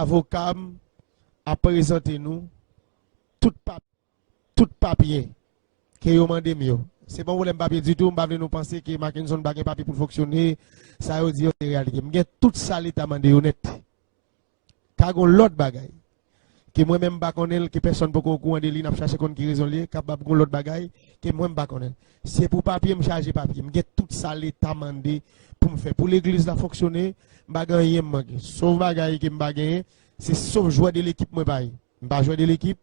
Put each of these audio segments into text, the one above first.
avocat a présenté nous tout papier que yo mandé mieux. C'est pas problème papier du tout, m'pa nous penser que Mackinson pas papier pour fonctionner, ça veut dire c'est réalité. M'gè tout ça l'état mandé honnête. Kagon l'autre bagaille que moi même pas connaît que personne peut courant de li n'a chercher kon qui raison li capable gon l'autre bagaille que moi même pas connaît. C'est pour papier me charger papier. M'gè tout ça l'état mandé pour me faire pour l'église la fonctionner, m'pa gagner manqué. Sauf bagaille que m'pa gagner, c'est sauf jouer de l'équipe moi pas. M'pa jouer de l'équipe,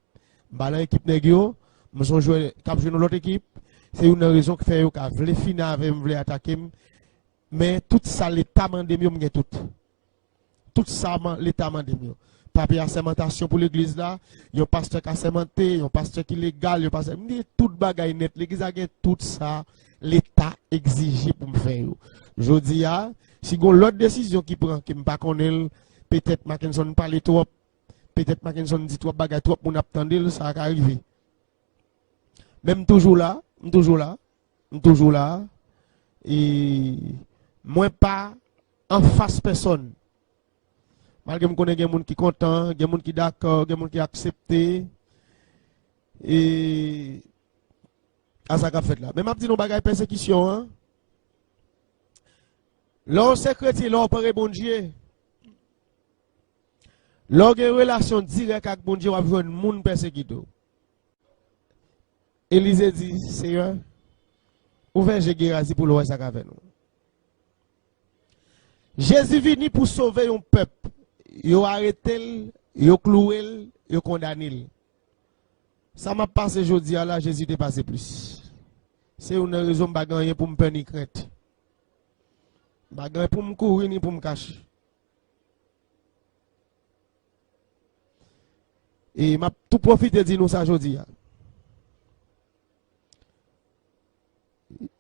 m'pa dans l'équipe nèg yo, me son jouer cap jouer dans l'autre équipe. C'est une raison qui fait yo ka vle finir avec vle attaquer mais tout ça l'état mandé mieux m'gè tout. Tout ça l'état mandé mieux. Papier assermentation pour l'église là, yon pasteur qui assermenté, yon pasteur qui légal, yon pasteur tout bagaille net, l'église a gen tout ça l'état exige pour me faire. Je dis si gon l'autre décision qui prend qui me pas connaît peut-être Mackinson parle trop, peut-être Mackinson dit trop bagaille trop pour n'attendre ça va arriver. Même toujours là et moi pas en face personne. Malgré que je connais des gens qui sont contents, des gens qui sont d'accord, des gens qui acceptent. Et à ça qu'a fait là. Mais je dis nous bagaille persécution. Hein? L'on secrétaire, l'on parle bon Dieu. L'on a une relation directe avec bon Dieu, on va voir un monde persécuté. Élisée dit, Seigneur, ouvrez Gérazi pour le ça qu'a fait nous. Jésus venu pour sauver un peuple. Yo arrêté, yo cloué, yo condamné. Ça m'a passé aujourd'hui là, Jésus est passé plus. C'est une raison pas gagner pour me peur ni crainte. Pas gagner pour me courir ni pour me cacher. Et m'a tout profiter de dire nous ça aujourd'hui.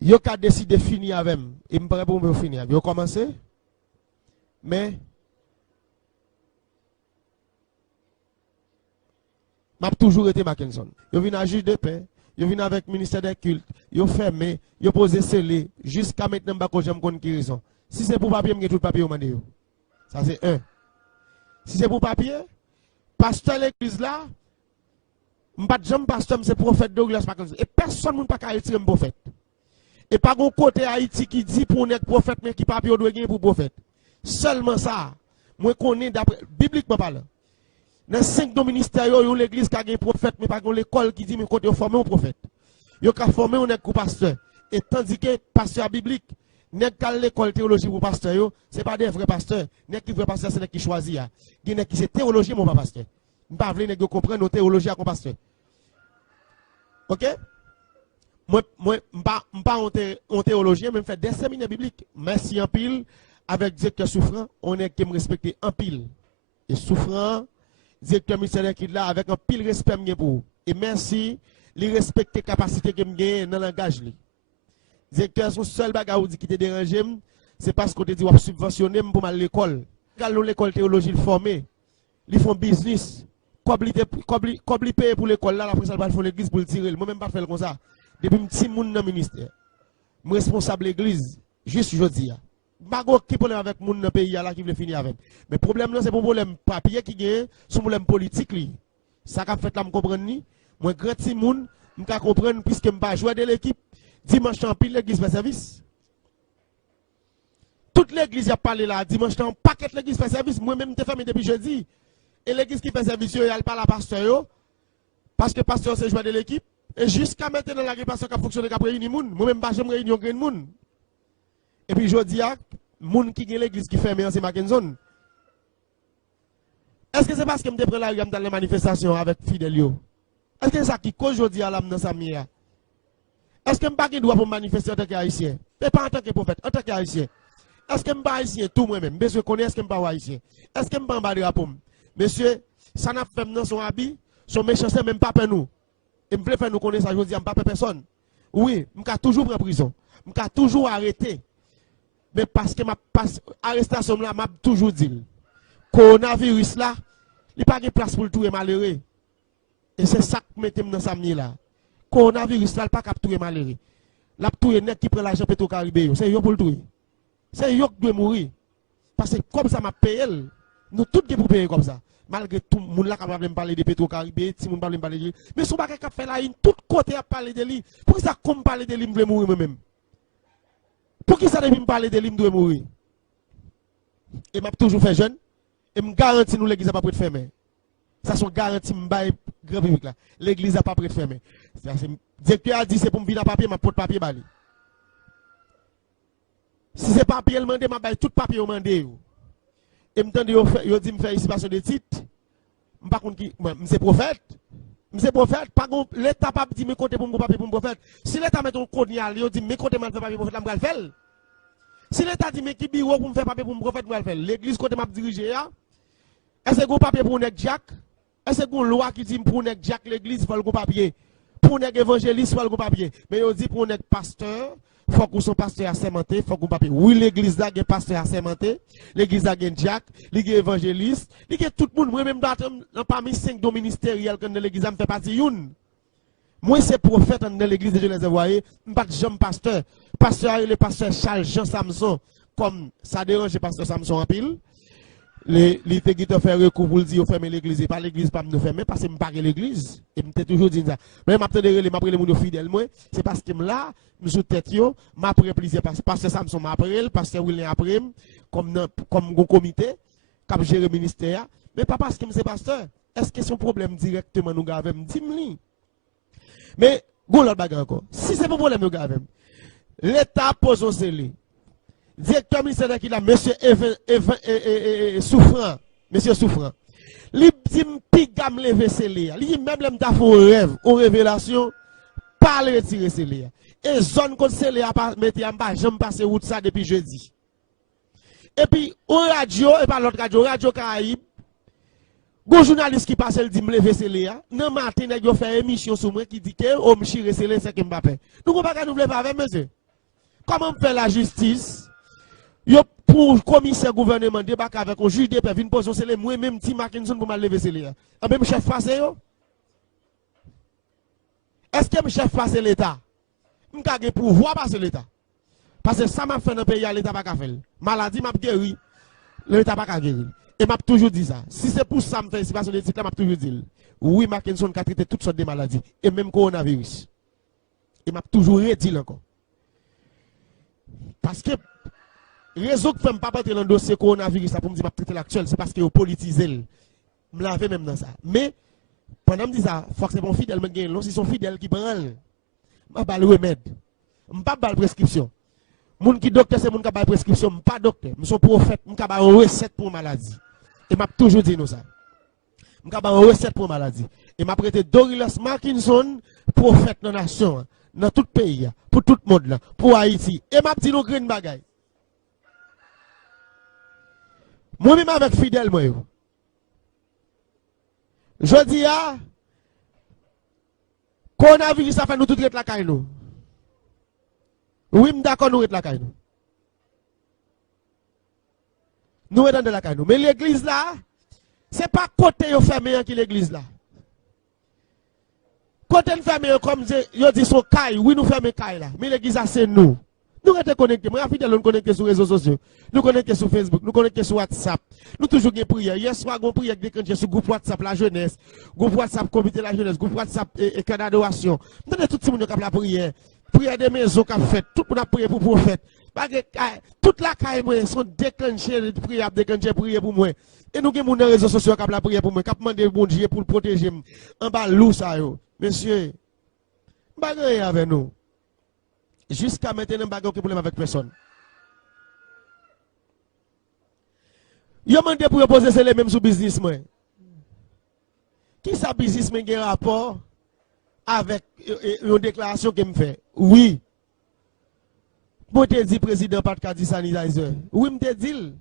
Yo ka décidé de finir avec moi. Et me prêt pour me finir. Yo commencé. Mais m'a toujours été Mackinson. Yo vinn à juge de paix, yo vinn avec ministère des cultes, yo fermé, yo posé scellé jusqu'à maintenant pas que j'aime connait qui raison. Si c'est pour papier, m'gè tout papier au mandé yo. Ça c'est un. Si c'est pour papier, pasteur l'église là, m'pas jamais pasteur, c'est prophète Douglas Mackinson et personne ne peut pas retirer un prophète. Et pas gon côté Haïti qui dit pour être prophète mais qui papier doit gagner pour prophète. Seulement ça, moi connais d'après bibliquement parlant. Dans 5 ministères, il y a l'église qui a un prophète, mais pas l'école qui dit mais côté former un prophète. Il y a formé un pasteur. Et tandis que pasteur biblique, n'est qu'à l'école théologie pour pasteur, ce n'est pas des vrais pasteurs. N'est qui vrai pasteur, c'est n'est qui choisit. Il y a qui c'est théologie, mon pasteur. Je ne pas voulu comprendre nos théologies à pasteur. Ok? Moi, je ne pas en théologie, mais je fais des séminaires bibliques. Merci en pile, avec directeur souffrant, on est qui me respecte en pile. Et souffrant, directeur ministère qui là avec un pile respect pour. Et merci, les respecter capacité que me dans le langage. Directeur, son seul bagage qui te dérange, c'est parce qu'on te dit subventionner pour aller à l'école. Quand l'école théologie formée, ils font business. Comme ils payent pour l'école là, après ça va faire l'église pour le tirer. Moi-même pas faire comme ça. Depuis un petit monde dans le ministère. Je suis responsable de l'église, juste aujourd'hui. Je n'ai pas de problème avec les gens dans le pays là qui veut finir avec. Mais le problème, c'est pour problème papier qui gagne, c'est un problème politique. Ça qu'a fait là, je comprends. Moi, grand petit monde, je comprends puisque je ne pas jouer de l'équipe. Dimanche, en pile, l'église fait service. Toute l'église a parlé là, dimanche, en paquet l'église fait service. Moi-même, je fais depuis jeudi. Et l'église qui fait service, elle parle à pasteur. Parce que pasteur, c'est jouer de l'équipe. Et jusqu'à maintenant, la pasteur qui a fonctionné, qui a réuni les gens. Moi-même, je ne réunion de monde. Et puis, je dis à les gens qui ont l'église qui ferme, c'est Mackinson. Est-ce que c'est parce que je prends la rue dans les manifestations avec Fidelio? Est-ce que c'est ça qui cause aujourd'hui à l'âme dans sa mire? Est-ce que je n'ai pas de droit pour manifester en tant qu'haïtien? Et pas en tant que prophète, en tant qu'haïtien. Est-ce que je ne suis pas haïtien tout moi-même? Monsieur, connaît est-ce que je ne suis pas haïtien? Est-ce que je ne suis pas de drapeau? Monsieur, ça n'a pas fait dans son habit, son méchanceté, même pas pour nous. Et je veux faire nous connaître ça, je dis, je ne pas personne. Oui, je suis toujours en prison. Je suis toujours arrêté. Mais parce que ma arrestation là, m'a toujours dit, coronavirus là, il n'y a pas de place pour le tout malheureux. Et c'est ça que mettez dans sa mie là. Coronavirus là, il n'y a pas de tout malheureux. La tout net qui prend l'argent pour le Caribé, c'est yo pour le tout. C'est yo qui doit mourir. Parce que comme ça m'a payé, Nous tous qui pour payer comme ça. Malgré tout le monde là capable de parler de Petro-Caribé, si monde parle de parler de lui, mais son bagage qui fait là, tout côté à parler de lui. Pour ça comme parler de lui, je veux mourir moi-même. Pour qui ça depuis me parler de lui, je dois mourir. Et m'a toujours fait jeune et me garantit nous l'église a pas prêt de fermer. Ça sont garanties me bail grand public là. L'église a pas prêt de fermer. Directeur a dit c'est pour me venir à papier, m'a porte papier balé. Si c'est papier le mandé, m'a bail tout papier au mandé. Et m'tende yo dit me faire ici de titre. Par contre qui c'est prophète. C'est prophète, pas l'état pas dit me côté pour mon papier pour mon prophète. Si l'état met un code yo dit me côté mal faire papier pour prophète, là me faire. Si l'état dit me qui bureau pour me faire papier pour mon prophète, moi le faire. L'église côté m'a diriger là. Est-ce que papier pour nèg Jack? Est-ce que loi qui dit pour nèg Jack l'église faut le papier? Pour nèg évangéliste faut le papier. Mais yo dit pour nèg pasteur faut que son pasteur assermenté, faut qu'on papier. Oui, l'église là, il pasteur assermenté, l'église là, il Jack, il évangéliste, il y a tout le monde. Moi, même dans parmi 5 dons ministériels que l'église me fait partie une. Moi, c'est prophète dans l'église de Genèse, vous voyez, je ne suis pas pasteur. Pasteur, le pasteur Charles Jean Samson, comme ça dérange le pasteur Samson en pile. Les qui te fait recours pour dire fermer l'église et pas l'église pas me fermer parce que me parle l'église et me toujours dit ça mais m'a tande les gens fidèles moi c'est parce que là me sous tête yo m'a pris plaisir parce que Samson m'a appelé pasteur William après comme comité qui gère le ministère mais pas parce que c'est pasteur est-ce que son problème directement nous gave me dit mais gon l'autre bagarre encore si c'est pas problème nous gave l'état pose au scellé directeur ministère qui là monsieur souffrant monsieur souffrant li dit pigam lever scellé li même l'aime ta font rêve ou révélation pas le retirer scellé et zone contre scellé a pas mettre en bas j'aime passer route ça depuis jeudi et puis au radio et pas l'autre radio Caraïbe bon journaliste qui passe le dit me lever scellé non matin nèg yo fait émission sur moi qui dit que on me chire scellé c'est que Mbappé nous pas nous lever avec monsieur comment faire la justice yo pour commissaire gouvernement débarque avec un juge de paix vinn poser c'est moi même Tim Mackinson pour mal lever c'est là en même chef face yo est-ce que chef face l'état m'ka gen pouvoir passer l'état parce que ça m'a fait dans pays l'état pas ka faire maladie m'a guéri l'état pas ka guérir et m'a toujours dit ça si c'est pour ça me faire situation de titre m'a toujours dit oui Mackinson a traité toutes sortes de maladies et même coronavirus et m'a toujours dit encore parce que réseau qui fait pas battre dans le dossier coronavirus pour me dire traiter l'actuel c'est parce que vous politisez me laver même dans ça mais pendant me dit ça faut que c'est bon fidèle me gagne si sont fidèles qui prennent m'a pas le remède m'pas pas prescription moun qui docteur c'est moun qui ba prescription pas docteur me sont prophète m'ka ba recette pour maladie et m'a toujours dit nous ça m'ka ba recette pour maladie et m'a prêté Douglas Mackinson prophète dans nation dans tout pays pour tout le monde là pour Haïti et m'a dit nous green bagay moi-même avec fidèle, moi. Je dis, coronavirus, ça fait nous tout être la caille nous. Oui, d'accord, nous être la caille nous. Nous sommes dans la caille nous. Mais l'église là, c'est pas côté fermé qui l'église là. Côté fermé comme yo dit son caille, oui, nous fermons caille là. Mais l'église là, c'est nous. Nous sommes connectés. Moi, fidèle, nous connectés sur les réseaux sociaux. Nous connectés sur Facebook. Nous connectés sur WhatsApp. Nous toujours des prières. Hier soir, nous prière déclenché sur groupe WhatsApp la jeunesse. Groupe WhatsApp comité la jeunesse. Groupe WhatsApp et canal d'adoration. Nous avons tout le monde qui a la prière. Prière des maisons qui a fait. Tout le monde a prié pour prophète. Toute la caille sont déclenchées de prière, déclenchées prière pour moi. Et nous avons des réseaux sociaux qui a la prière pour moi. Qui a demandé bon Dieu pour le protéger. En bas, loup ça yo. Monsieur, bagarre avec nous. Jusqu'à maintenant, je n'ai pas de problème avec personne. Yo demandé pour poser c'est les mêmes sur business moi. Qui ça business mais un rapport avec une déclaration que me fait? Oui. Moi te dit président pas de dit sanitizer. Oui, me te dit.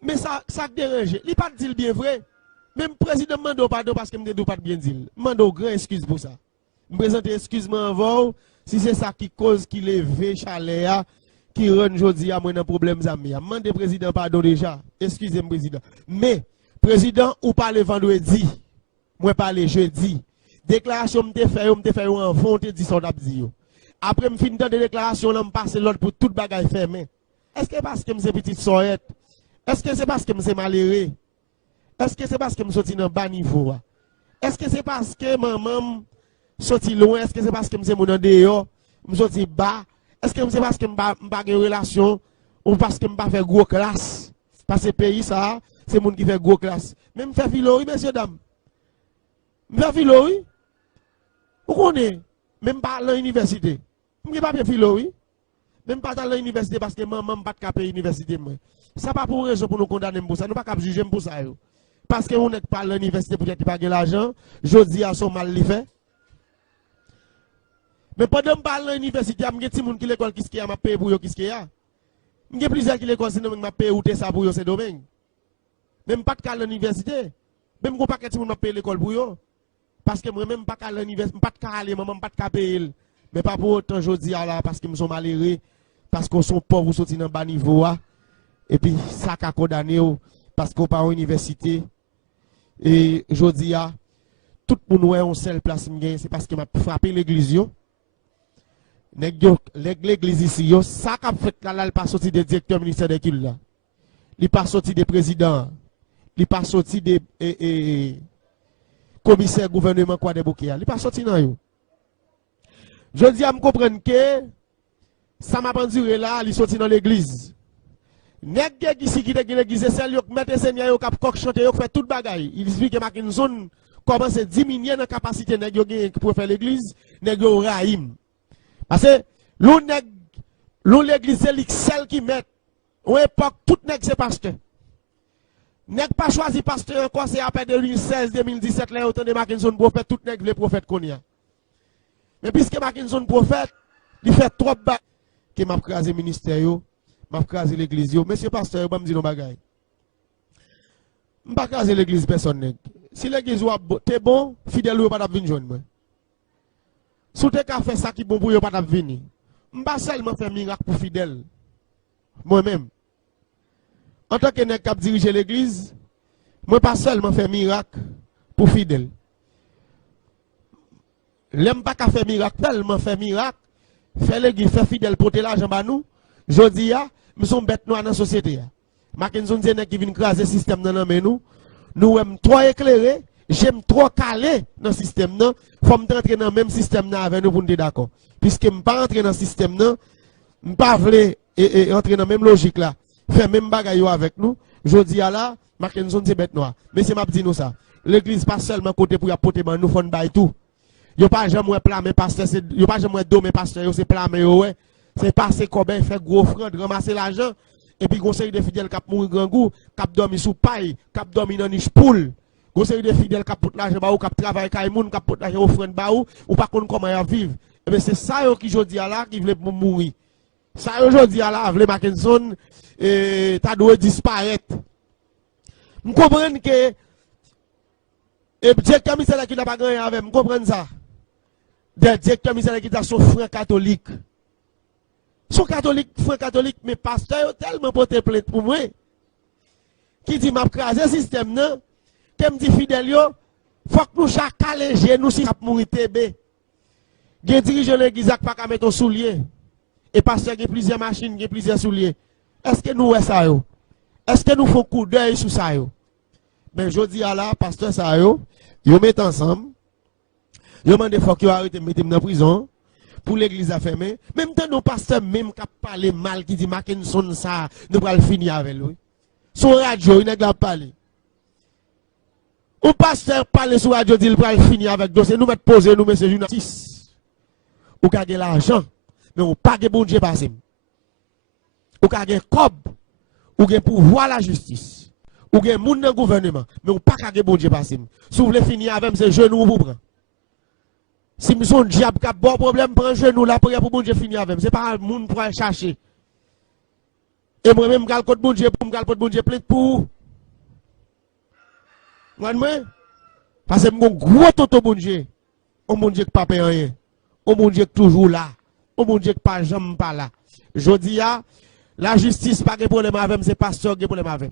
Mais ça dérange. Il pas dit bien vrai. Même président mando pardon parce que me dit pas bien dit. Mando grand excuse pour ça. Me présenter excuse-moi avant si c'est ça qui cause qui lève chaleur qui rend jodi à moi un problème zami. Mande président pardon déjà. Excusez-moi président. Mais président ou parler vendredi, moi parler jeudi. Déclaration me fait en vont te dit son dit. Après me fin de déclaration là me passer l'autre pour toute bagaille fermée. Est-ce que parce que me c'est petite soyette Est-ce que c'est parce que je suis malheureux? Est-ce que c'est parce que je suis dans bas niveau? Est-ce que c'est parce que maman sorti loin? Est-ce que c'est parce que je suis mon dehors? Je suis bas? Est-ce que c'est parce que je n'ai pas de relation? Ou parce que je n'ai pas fait gros classe? Parce que pays, ça, c'est monde qui fait gros classe. Même faire philo, oui, messieurs, dames. Faire philo, oui. Vous connaissez? Même pas à l'université. Je ne pas bien philo, oui. Même pas à l'université parce que maman n'a pas de payer l'université. Ça pas pour raison pour nous condamner pour ça. Nous pas qu'à juger pour ça. Parce que vous n'êtes pas à l'université pour pas de l'argent. Je dis à son mal fait. Mais pendant que je parle à l'université, il y a des gens qui l'école qui a payé pour eux, qui a. Il y a plusieurs qui l'école qui a payé ou ça pour eux, c'est domaine. Même pas de l'université. Même pas que gens payé l'école pour eux. Parce que moi même pas à l'université, pas de aller, maman pas de payer. Mais pas pour autant je dis là parce qu'ils sont malheureux, parce qu'ils sont pauvres, sortis dans bas niveau et puis ça a condamné parce qu'on pas à l'université. Et je dis tout le monde est en seule place, c'est parce que m'a frappé l'église. L'église ici, ça qu'a fait là, il pas sorti des directeurs ministère des cultes là. Il pas sorti des présidents. Il pas sorti des commissaires gouvernement quoi des bouquets. Il pas sorti dans yo. Je dis à me comprendre que ça m'a penduré là, il sorti dans l'église. Nèg ici qui est l'église, c'est lui qui met seigneur yo cap coq chanter yo fait toute bagaille. Il explique que une zone commence à diminuer dans capacité nèg yo pour faire l'église, nèg yo raïm. Parce que l'église c'est celle qui met au époque tout nèg c'est pasteur. Nèg pas choisi pasteur encore c'est après 2016 2017 là autant de Mackinson prophète tout nèg les prophètes qu'on y a. Mais puisque Mackinson prophète, il fait trop bas que m'a crasé le ministère yo, m'a crasé l'église yo. Monsieur pasteur, je me dis non bagaille. M'pas crasé l'église personne nèg. Si l'église t'es bon, fidèle yo pas t'a venir joindre moi. Si t'es qu'à faire ça qui bon pour yo pas t'a venir. M'pas seulement faire miracle pour fidèle. Moi-même. En tant que nèg qui diriger l'église, moi pas seulement faire miracle pour fidèle. L'aime pas qu'à faire miracle, tellement faire miracle, faire l'église, faire fidèle, porter l'argent à nous. Je dis, nous sommes bêtes noirs dans la société. Mackinson dit qui vient craser le système dans nous. Nous sommes trop éclairés, j'aime trop calé dans le système. Il faut me rentrer dans le même système avec nous pour nous d'accord. Puisque je ne pas entrer dans le système, je ne pas entrer dans la même logique là. Faire même bagaille avec nous. Je dis là, Mackinson c'est bête noire. Mais c'est m'a dit nous ça. L'église pas seulement côté pour apporter nous font bail tout. Yo pas jamais plamer pasteur, yo pas jamais domé pasteur, c'est plamer ouais. C'est passer combien fait gros offrande, ramasser l'argent et puis conseil de fidèles cap mourir grand goût, cap dormi sous paille, cap dormi dans niche poule. Conseil de fidèles cap pour l'argent ba ou cap travail kay moun, cap pour l'argent offrande ba ou pas connait comment y vivre. Et bien c'est ça yo qui jodi là qui veut mourir. Ça aujourd'hui là veut Mackinson ta doit disparaître. Vous comprenez que et directeur ministère qui n'a pas gagné avec, vous comprenez ça? Des directeurs ministère qui sont frères catholiques. Sont catholiques, frères catholiques, mais pasteur tellement porté plainte pour moi. Qui dit m'a crasé le système non? Qui me dit fidèle yo, faut que nous chaque alléger nous si cap mourir TB. Gen dirigeant l'église pas qu'à mettre un soulier. Et pasteur qui plusieurs machines, qui plusieurs souliers. Est-ce que nous ouais ça yo? Est-ce que nous faut coup d'œil sur ça yo? Ben je dis à la pasteur ça yo mettent ensemble. Yo mande faut que arrête mettre dans prison pour l'église à fermer. Même temps nos pasteurs même qui parler mal qui dit Mackinson ça, nous va le finir avec lui. Sur radio, il n'a parlé. Ou pasteur parle sur radio dit il va le finir avec dossier nous mettre poser nous messieurs journalistes. Ou gagner l'argent, mais ou pas de bon Dieu passer. Ou gagner cob, ou gagner pouvoir la justice. Ou gen moun dans gouvernement, mais ou pas kage bon Dieu passer. Si vous voulez finir avec ces genoux vous prend. Si nous sommes diable qui a bon problème prend genou là pour bon Dieu finir avec, c'est pas moun pour aller chercher. Et moi même gal côté bon Dieu pour gal côté bon Dieu plainte pour. Moi parce que mon gros toto bon Dieu. Au bon Dieu qui pas paye rien. Au bon Dieu qui toujours là. Au bon Dieu qui pas jamais pas là. Je dis la justice pas de problème avec, c'est pasteur qui a problème avec.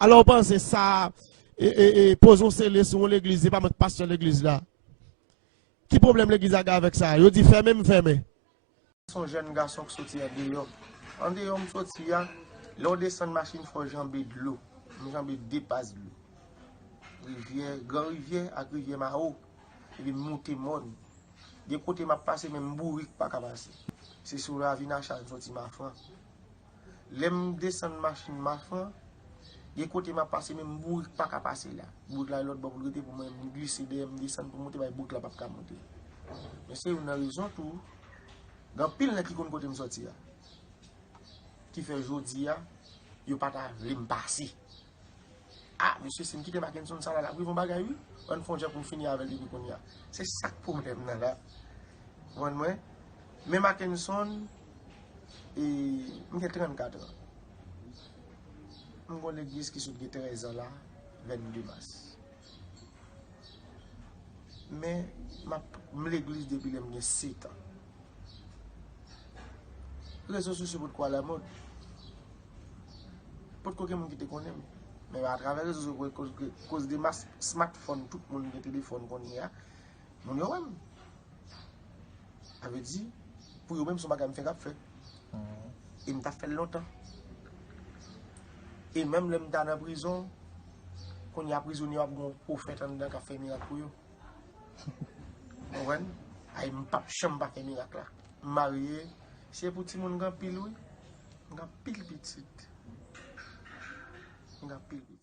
Alors, pensez ça, posons scellé sur l'église, c'est pas notre pasteur l'église là. Qui problème l'église a avec ça? Il dit fermez. Son jeune garçon qui sortit à dehors. En dehors, sorti, L'on descend machine, il faut jamber de l'eau. Jamber dépasse de l'eau. Rivière, grand rivière, avec rivière Mao. Et puis monter monde. Des côtés m'a passé même bourrique pas qu'à passer. C'est sur la ville achat sorti ma fin. L'aime descendre machine ma fin. Des côtés m'a passé même bourrique pas qu'à passer là. Bourrique là l'autre pour pour moi glisser me descendre pour monter bah bourrique là pas qu'à monter. Mais c'est une raison tout. Dans pile là qui compte côté me sortir. Qui fait jodi a, yo pas ta vle me passer. Ah, monsieur, c'est me quitter Mackinson ça là, oui, vont bagay oui. On font déjà pour finir avec lui qu'on y a. C'est ça pour me là là. Moi, mais Mackinson et j'ai 34 ans. On a l'église qui sont 13 ans là, 22 mars. Mais l'église depuis j'ai 7 ans. Les réseaux sociaux pour quoi la mode? Pour que quelqu'un qui te connaît. Mais à travers les réseaux sociaux, cause des smartphones, tout le monde a téléphone qu'on y a, mon yo même. Avait dit, pour eux même, son bagage me fait fait. Et me fait longtemps. Et même les dans la prison, quand il y a prisonnier, il y a un prophète en dedans qui a fait miracle pour eux. Vous voyez? Il n'y a pas de chambre qui a fait miracle là. Marié, c'est pour tout le monde qui a pile, oui. Il y a pile petit. Il y a pile petit.